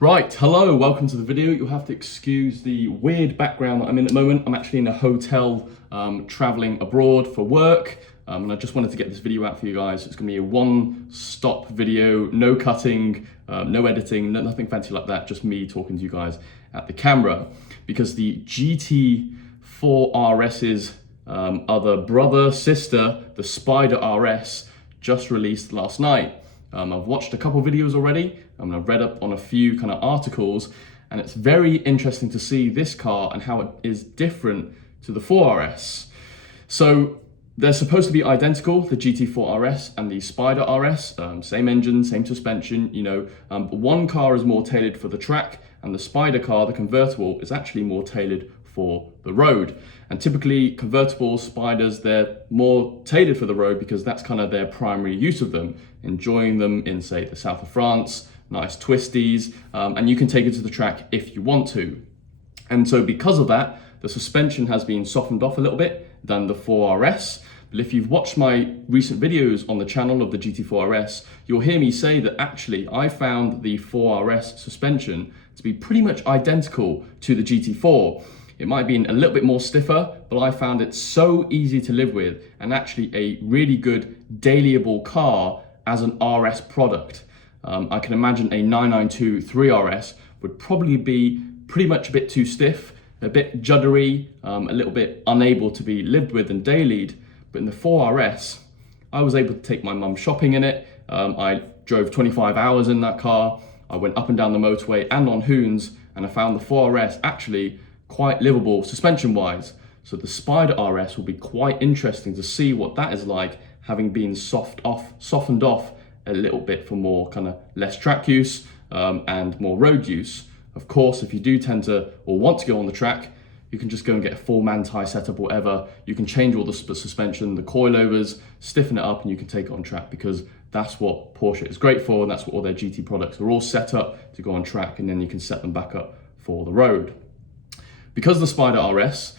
Right, hello, welcome to the video. You'll have to excuse the weird background that I'm in at the moment. I'm actually in a hotel traveling abroad for work, and I just wanted to get this video out for you guys. It's gonna be a one-stop video, no cutting, no editing, nothing fancy like that, just me talking to you guys at the camera. Because the GT4RS's other brother, sister, the Spyder RS, just released last night. I've watched a couple videos already, and I've read up on a few kind of articles, and it's very interesting to see this car and how it is different to the 4RS. So they're supposed to be identical, the GT4RS and the Spyder RS, same engine, same suspension, but one car is more tailored for the track, and the Spyder car, the convertible, is actually more tailored for the road. And typically convertibles, Spyders, they're more tailored for the road because that's kind of their primary use of them, enjoying them in, say, the south of France, nice twisties, and you can take it to the track if you want to. And so because of that, the suspension has been softened off a little bit than the 4RS. But if you've watched my recent videos on the channel of the GT4RS, you'll hear me say that actually I found the 4RS suspension to be pretty much identical to the GT4. It might have been a little bit more stiffer, but I found it so easy to live with and actually a really good dailyable car as an RS product. I can imagine a 992 3RS would probably be pretty much a bit too stiff, a bit juddery, a little bit unable to be lived with and dailied. But in the 4RS, I was able to take my mum shopping in it. I drove 25 hours in that car. I went up and down the motorway and on Hoons, and I found the 4RS actually quite livable suspension wise. So the Spyder RS will be quite interesting to see what that is like, having been softened off a little bit for more kind of less track use and more road use. Of course, if you do tend to or want to go on the track, you can just go and get a full Manti setup or whatever. You can change all the suspension, the coilovers, stiffen it up, and you can take it on track, because that's what Porsche is great for, and that's what all their GT products are all set up to go on track, and then you can set them back up for the road. Because the Spyder RS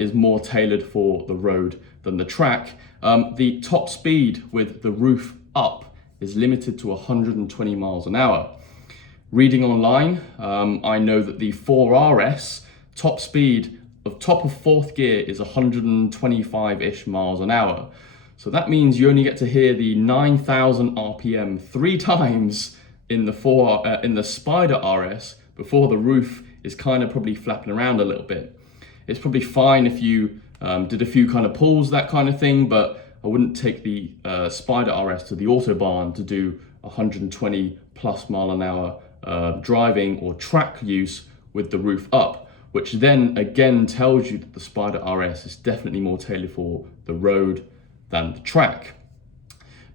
is more tailored for the road than the track, the top speed with the roof up is limited to 120 miles an hour. Reading online, I know that the 4RS top speed of top of fourth gear is 125-ish miles an hour. So that means you only get to hear the 9,000 RPM 3 times in the Spyder RS before the roof is kind of probably flapping around a little bit. It's probably fine if you did a few kind of pulls, that kind of thing, but I wouldn't take the Spyder RS to the Autobahn to do 120 plus mile an hour driving or track use with the roof up, which then again tells you that the Spyder RS is definitely more tailored for the road than the track.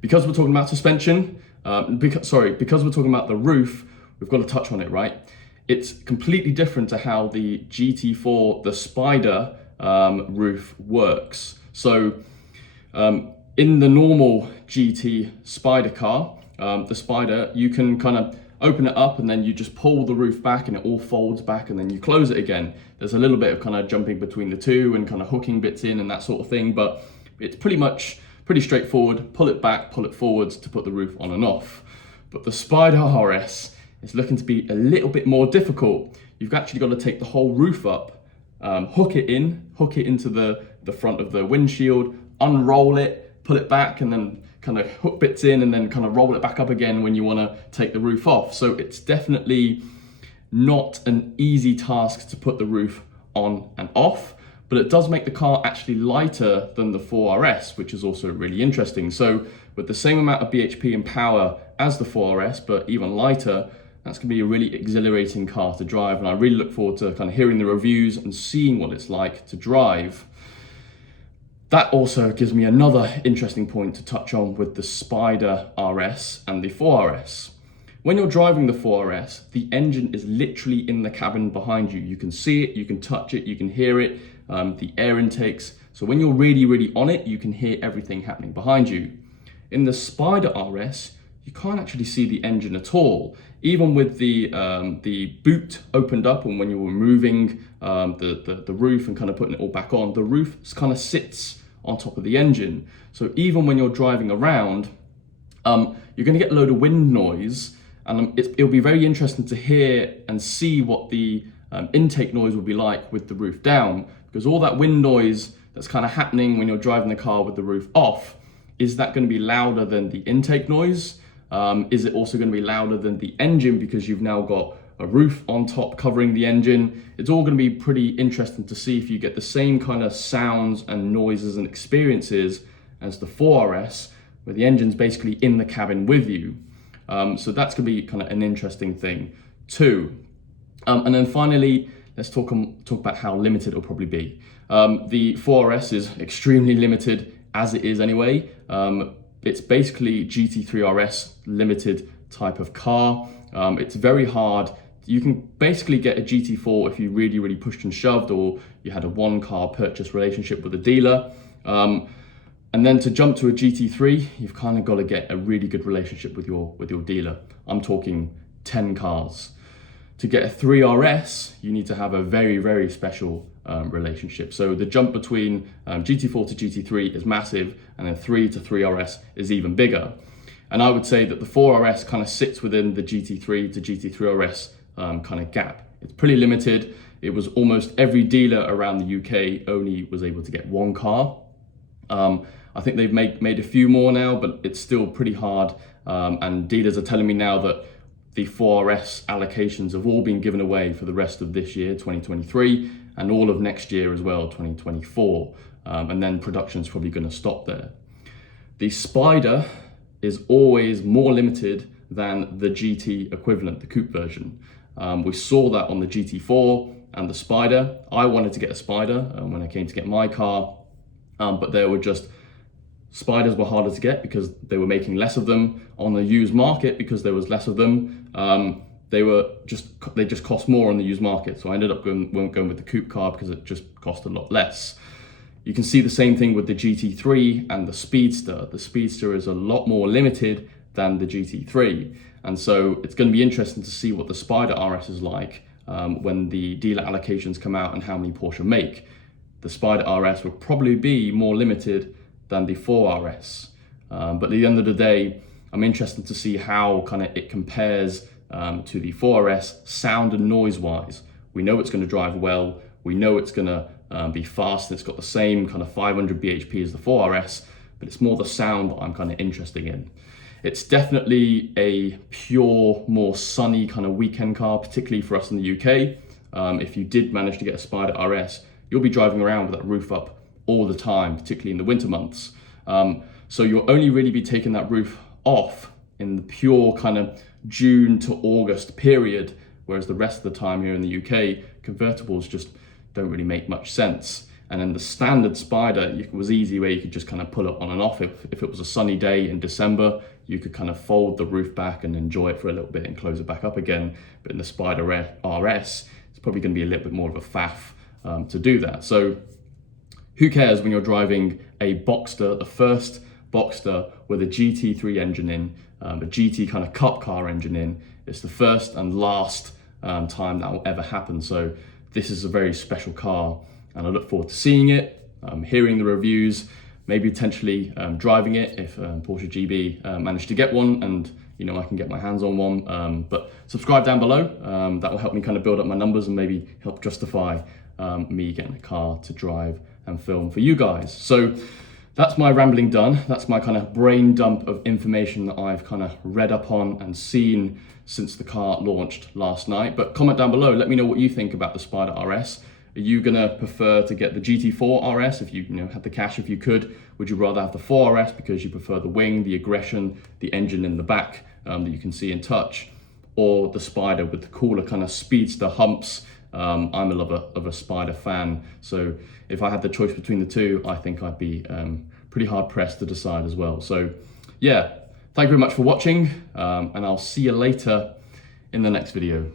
Because we're talking about suspension, because we're talking about the roof, we've got to touch on it, right? It's completely different to how the GT4, the Spyder roof works. So in the normal GT Spyder car, the Spyder, you can kind of open it up and then you just pull the roof back and it all folds back and then you close it again. There's a little bit of kind of jumping between the two and kind of hooking bits in and that sort of thing, but it's pretty straightforward. Pull it back, pull it forwards to put the roof on and off. But the Spyder RS is looking to be a little bit more difficult. You've actually got to take the whole roof up, hook it into the front of the windshield, unroll it, pull it back, and then kind of hook bits in and then kind of roll it back up again when you want to take the roof off. So it's definitely not an easy task to put the roof on and off, but it does make the car actually lighter than the 4RS, which is also really interesting. So with the same amount of bhp and power as the 4RS, but even lighter, that's going to be a really exhilarating car to drive, and I really look forward to kind of hearing the reviews and seeing what it's like to drive. That also gives me another interesting point to touch on with the Spyder RS and the 4RS. When you're driving the 4RS, the engine is literally in the cabin behind you. You can see it, you can touch it, you can hear it, the air intakes. So when you're really on it, you can hear everything happening behind you. In the Spyder RS, you can't actually see the engine at all. Even with the boot opened up and when you're removing the roof and kind of putting it all back on, the roof kind of sits on top of the engine. So even when you're driving around, you're going to get a load of wind noise And it'll be very interesting to hear and see what the intake noise will be like with the roof down, because all that wind noise that's kind of happening when you're driving the car with the roof off, is that going to be louder than the intake noise? Is it also going to be louder than the engine because you've now got a roof on top covering the engine? It's all going to be pretty interesting to see if you get the same kind of sounds and noises and experiences as the 4RS, where the engine's basically in the cabin with you. So that's going to be kind of an interesting thing too. And then finally, let's talk about how limited it'll probably be. The 4RS is extremely limited as it is anyway. It's basically GT4RS limited type of car. It's very hard. You can basically get a GT4 if you really, really pushed and shoved, or you had a one car purchase relationship with a dealer. And then to jump to a GT3, you've kind of got to get a really good relationship with your dealer. I'm talking 10 cars. To get a 3RS, you need to have a very, very special relationship. So the jump between GT4 to GT3 is massive, and then 3 to 3RS is even bigger. And I would say that the 4RS kind of sits within the GT3 to GT3RS kind of gap. It's pretty limited. It was almost every dealer around the UK only was able to get one car. I think they've made a few more now, but it's still pretty hard. And dealers are telling me now that the 4RS allocations have all been given away for the rest of this year, 2023, and all of next year as well, 2024. And then production's probably going to stop there. The Spyder is always more limited than the GT equivalent, the coupe version. We saw that on the GT4 and the Spyder. I wanted to get a Spyder when I came to get my car, but there were just, Spyders were harder to get because they were making less of them on the used market. Because there was less of them, they just cost more on the used market. So I ended up going with the coupe car because it just cost a lot less. You can see the same thing with the GT3 and the Speedster. The Speedster is a lot more limited than the GT3. And so it's going to be interesting to see what the Spyder RS is like when the dealer allocations come out and how many Porsche make. The Spyder RS will probably be more limited than the 4RS. But at the end of the day, I'm interested to see how kind of it compares to the 4RS sound and noise wise. We know it's going to drive well. We know it's going to be fast. It's got the same kind of 500 bhp as the 4RS, but it's more the sound that I'm kind of interested in. It's definitely a pure, more sunny kind of weekend car, particularly for us in the UK. If you did manage to get a Spyder RS, you'll be driving around with that roof up all the time, particularly in the winter months. So you'll only really be taking that roof off in the pure kind of June to August period, whereas the rest of the time here in the UK, convertibles just don't really make much sense. And then the standard Spyder was easy, where you could just kind of pull it on and off. If it was a sunny day in December, you could kind of fold the roof back and enjoy it for a little bit and close it back up again. But in the Spyder RS, it's probably going to be a little bit more of a faff to do that. So who cares when you're driving a Boxster, the first Boxster with a GT3 engine in, a GT kind of cup car engine in. It's the first and last time that will ever happen. So this is a very special car, and I look forward to seeing it, hearing the reviews, maybe potentially driving it if Porsche GB managed to get one, and I can get my hands on one. But subscribe down below. That will help me kind of build up my numbers and maybe help justify me getting a car to drive and film for you guys. So that's my rambling done. That's my kind of brain dump of information that I've kind of read up on and seen since the car launched last night. But comment down below, let me know what you think about the Spyder RS. Are you gonna prefer to get the GT4 RS if you had the cash, if you could? Would you rather have the 4RS because you prefer the wing, the aggression, the engine in the back that you can see and touch? Or the Spyder with the cooler kind of speedster humps? I'm a lover of a Spyder fan, so if I had the choice between the two, I think I'd be pretty hard pressed to decide as well. So yeah, thank you very much for watching, and I'll see you later in the next video.